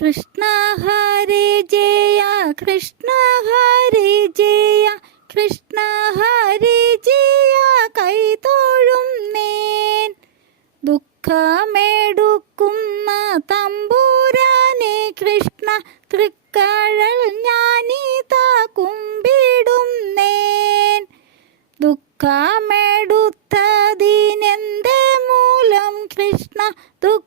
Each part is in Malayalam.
കൃഷ്ണ ഹരേ ജയ കൃഷ്ണ ഹരേ ജയ കൃഷ്ണ ഹരേ ജയ കൈതോഴും നേൻ. ദുഃഖമെടുക്കുന്ന തമ്പൂരാനെ കൃഷ്ണ തൃക്കഴൽ ഞാനീതാ കുമ്പിടും നേൻ. ദുഃഖമെടുത്തതിനെന്തേ മൂലം കൃഷ്ണ ദുഃഖമെടുത്തതു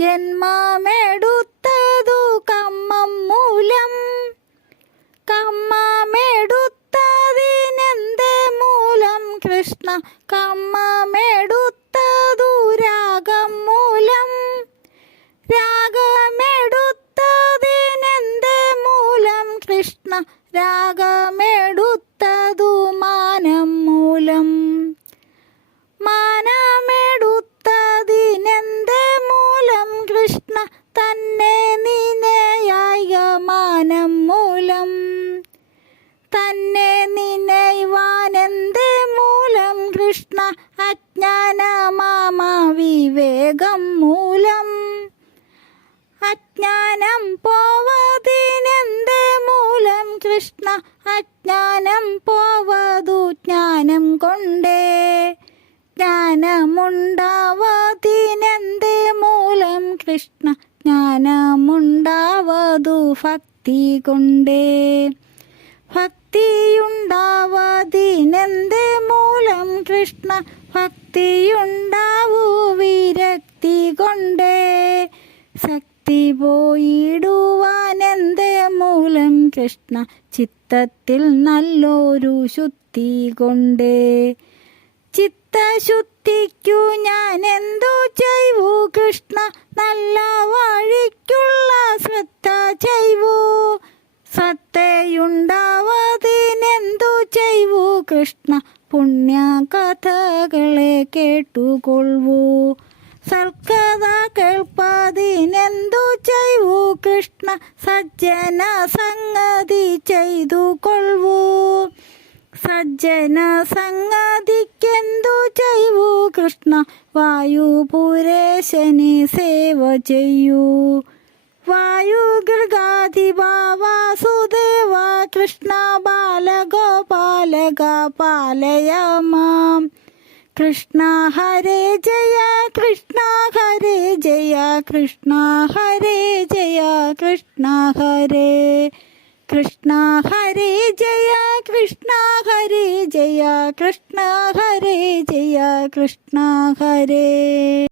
ജന്മമെടുത്തതു കമ്മം മൂലം. കമ്മമെടുത്തതിനെന്തേ മൂലം? കൃഷ്ണ കമ്മമെടുത്തതു രാഗം മൂലം. രാഗമെടുത്തതിനെന്തേ മൂലം? കൃഷ്ണ രാഗമെടുത്തതു കൃഷ്ണ അജ്ഞാനമാമ വിവേകം മൂലം. അജ്ഞാനം പോവതിനെന്തേ മൂലം? കൃഷ്ണ അജ്ഞാനം പോവതു ജ്ഞാനം കൊണ്ടേ. ജ്ഞാനമുണ്ടാവതിനെന്തേ മൂലം? കൃഷ്ണ ജ്ഞാനമുണ്ടാവതു ഭക്തി കൊണ്ടേ. ഭക്തിയുണ്ടാവതിനെന്തേ കൃഷ്ണ ഭക്തിയുണ്ടാവൂ വിരക്തി കൊണ്ടേ. ശക്തി പോയിടുവാനെന്തേ മൂലം കൃഷ്ണ ചിത്തത്തിൽ നല്ലൊരു ശുദ്ധി കൊണ്ടേ. ചിത്തശുദ്ധിക്കു ഞാൻ എന്തോ ചെയ്വു കൃഷ്ണ നല്ല വഴിക്കുള്ള ശ്രദ്ധ ചെയ്വു. സത്തയുണ്ടാവതിനെന്തു ചെയ്വു കൃഷ്ണ പുണ്യകഥകളെ കേട്ടുകൊള്ളൂ. സൽക്കഥ കേൾപ്പാതിനെന്തു ചെയ്വു? കൃഷ്ണ സജ്ജന സംഗതി ചെയ്തു കൊള്ളൂ. സജ്ജന സംഗതിക്കെന്തു ചെയ്വു? കൃഷ്ണ വായുപുരേശനെ സേവ ചെയ്യൂ. വായു വാസുദേവ കൃഷ്ണ ബാലഗോപാലക പാലയ മാം കൃഷ്ണ ഹരേ ജയ കൃഷ്ണ ഹരേ ജയ കൃഷ്ണ ഹരേ ജയ കൃഷ്ണ ഹരേ കൃഷ്ണ ഹരേ ജയ കൃഷ്ണ ഹരേ ജയ കൃഷ്ണ ഹരേ ജയ കൃഷ്ണ ഹരേ